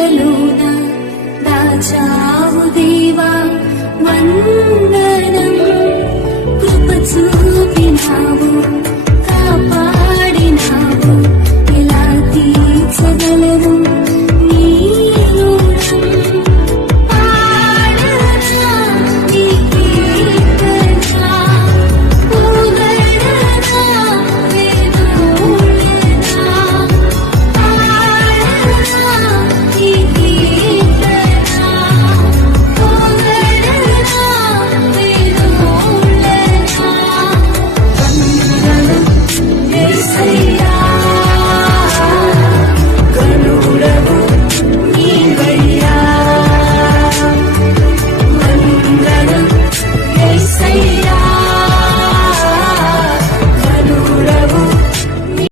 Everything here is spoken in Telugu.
గుండెలున దాచావు దేవా వందనం